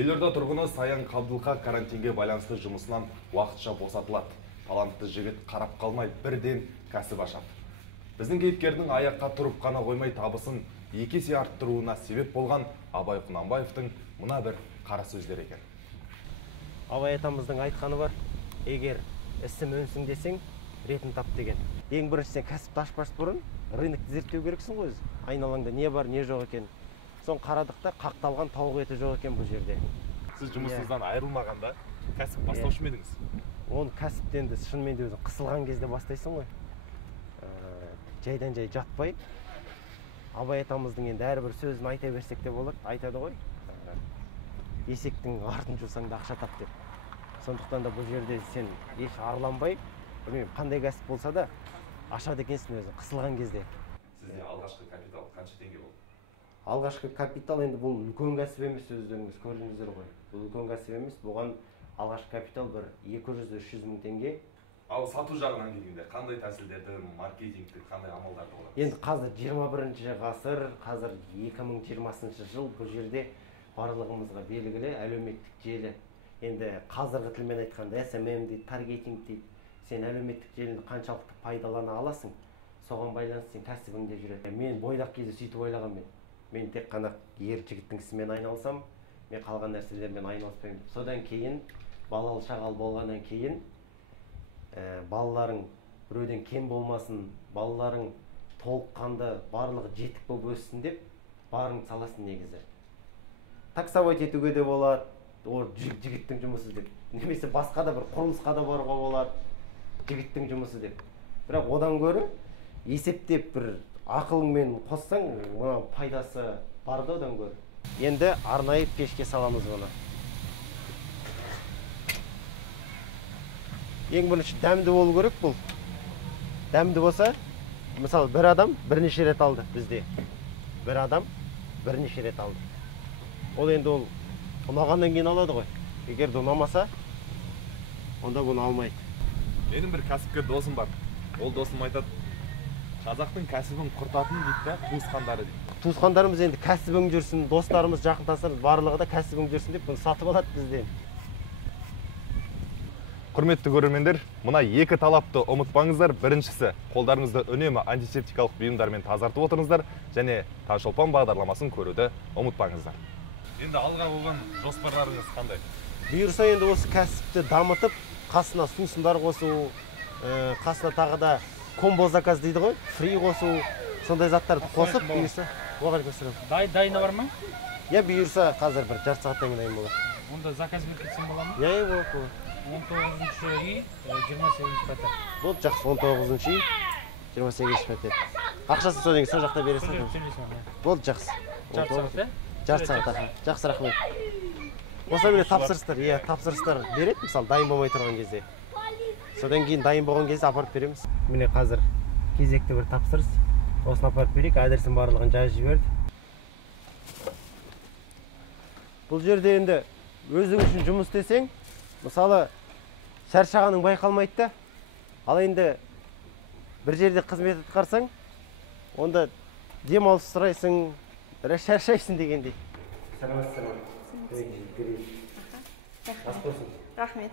Елорда тұрғыны Саян Қабдылқа карантинге байланысты жұмысынан уақытша босатылады. Талантты жігіт қарап қалмай бірден кәсіп ашады. Біздің кейіпкердің аяққа тұрып қана қоймай табысын екі есе арттыруына себеп болған Абай Құнанбаевтың мына бір қара сөздері екен. Абай атамыздың айтқаны бар: егер ісім өнсің десең, ретін тап деген. Ең біріншіден кәсіпті ашпас бұрын рынокты зерттеу керексің ғой. Айналаңда не бар, не жоқ екен. Соң қарадықта қақталған тауық еті жоқ екен бұл жерде. Сіз жұмысыңыздан айырылмағанда кәсіп бастаушы ма едіңіз? Оны кәсіптен де шынымен де өзің қысылған кезде бастайсың ғой. Жайдан жай жатпай, Абай атамыздың енді әрбір сөзін айта берсек те болады, айтады ғой. Есектің артын жусаң да ақша тап деп. Сондықтан да бұл жерде сен еш арланбай, білмеймін, қандай кәсіп болса да ашады екенсің өзің қысылған кезде. Сізде алғашқы капитал қанша теңге болды? Алғашқы капитал енді бұл үлкен кәсіп емес, өздеріңіз көрдіңіздер ғой. Бұл үлкен кәсіп емес, бұған алғашқы капитал бір 200-300 мың теңге. Ал сату жағынан келгенде қандай тәсілдерді, маркетингтік қандай амалдарды қолданасыз? Енді қазір 21-ші ғасыр, қазір 2020 жыл, бұл жерде барлығымызға белгілі әлеуметтік желі. Енді қазіргі тілмен айтқанда SMM дейді, таргетинг дейді. Сен әлеуметтік желіні қаншалықты пайдалана аласың, соған байланысты сен кәсібіңде жүреді. Мен бойдақ кезде сөйтіп ойлағанмын. Мен тек қана ер жігіттің ісімен айналсам, мен қалған нәрселермен айналыспаймын. Содан кейін, балалы шағал болғаннан кейін, балаларың біреуден кем болмасын, балаларың толыққанды барлығы жетік болып өссін деп, барың саласын негізі. Таксовать етуге де болады, жігіттің жұмысы деп. Немесе басқа да бір құрылысқа да баруға болады, жігіттің жұмысы деп. Бірақ одан гөрі есептеп бір ақылыңмен қоссаң, мұна пайдасы барды одан гөрі. Енді арнайы пешке саламыз оны. Ең бірінші дәмді болу керек бұл. Дәмді болса, мысалы бір адам бірнеше рет алды бізде. Бір адам бірнеше рет алды. Ол енді ол ұнағаннан кейін алады ғой. Егер де ұнамаса, онда бұны алмайды. Менің бір кәсіпкер досым бар. Ол досым айтады, қазақтың кәсібін құртатын дейді, туысқандары дейді. Туысқандарымыз енді кәсібің жүрсін, достарымыз, жақындастарымыз барлығы да кәсібің жүрсін деп бұны сатып алады бізден. Құрметті көрермендер, мына екі талапты ұмытпаңыздар. Біріншісі, қолдарыңызды үнемі антисептикалық бұйымдармен тазартып отырыңыздар, және Таңшолпан бағдарламасын көруді ұмытпаңыздар. Енді алға қойған жоспарларыңыз қандай? Бұйырса енді осы кәсіпті дамытып, қасына сусындар қосу, қасына тағы да комбо заказ дейді ғой, фри қосу, сондай заттарды қосып, бұйырса. Дайыны бар ма? Я бұйырса қазір бір жарты сағаттан кейін дайын болады. Онда заказ берсем бола ма? Я болады. 19-ші үй, 28-ші пәтер. Болды, жақсы, 19-ші үй, 28-ші пәтер. Ақшасын содан кейін сол жақта бересің. Болды, жақсы. Жарты сағат, жарты сағат, жақсы, рахмет. Осылай міне тапсырыстар, тапсырыстар береді, мысалы, дайын болмай тұрған кезде. Содан кейін дайын болған кезде апарып береміз. Міне қазір кезекті бір тапсырыс. Осыны апарып берейік, адресін барлығын жазып жіберді. Бұл жерде енді өзің үшін жұмыс істесең, мысалы, шаршағаның байқалмайды да. Ал енді бір жерде қызмет атқарсаң, онда демалыс сұрайсың, біраз шаршайсың дегендей. Сәлеметсіз. Рахмет.